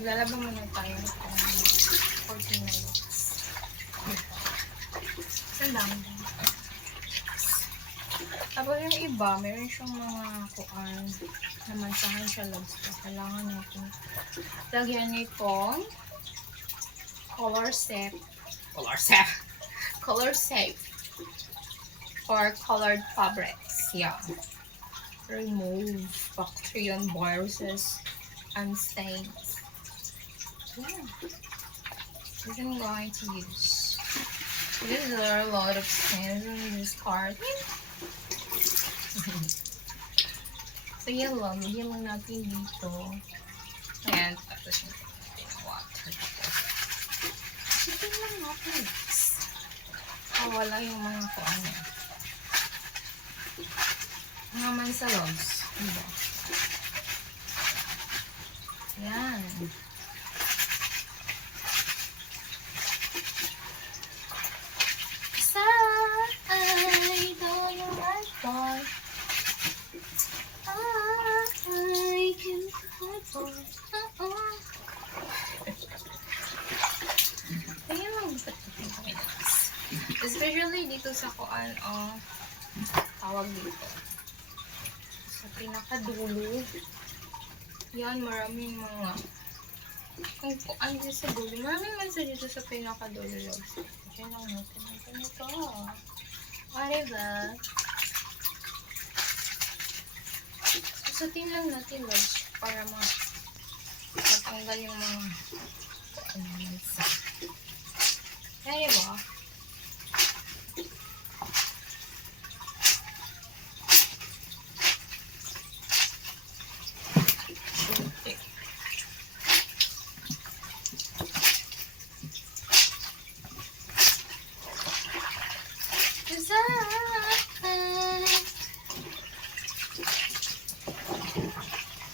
Lalaba muna tayo ng cortina looks. Saan lang? Tapos yung iba, meron siyang mga kuan namansahan siya logs. Kailangan natin lagyan nitong color safe or colored fabrics. Yeah. Remove bacteria and viruses and stains. Yeah. This I'm going to use. There are a lot of stains in this card. So yan lang natin dito. Ayan, tapos yung water dito. Sitin lang natin. Wala yung mga kuan. Mga mansalogs. Diba? Ayan. I know you like boy. I can fight for Kaya lang especially dito sa kuan tawag dito sa pinakadulo. Yan, maraming mga kung kuan dito sa dulo. Maraming mansa dito sa pinakadulo. Diyan lang natin ito. Whatever. Susutin lang natin logs para matanggal yung mga mansa. Kaya diba?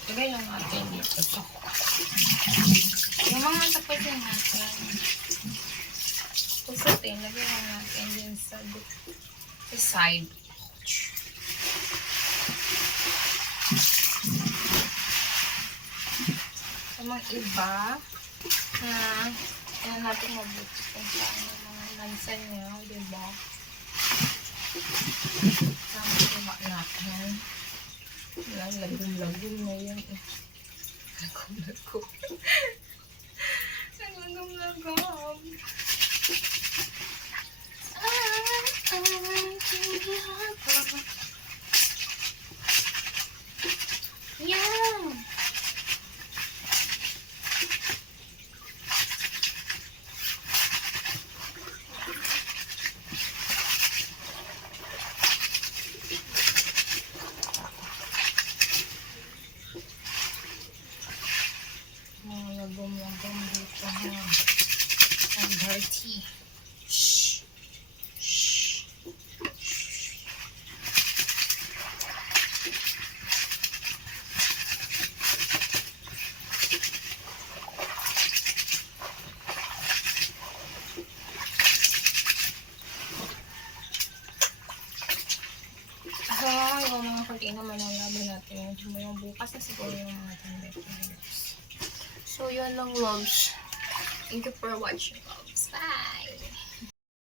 Lagay lang natin dito sa yung mga tapusin natin. Pusutin, lagay lang natin din sa side. Sa mga iba na yan natin mabuti kung saan yung mga lansan niya, diba? Sama diba natin. Lagum-lagum na yan eh. Lagum-lagum. Lagum-lagum. Yeah. Lagom-lagom dito ha. Ang dirty. Shhh. Shhh. So, yung mga kurtina manalaban natin. Yung bukas na siguro yung mga tanda. So, yun lang loves. Thank you for watching.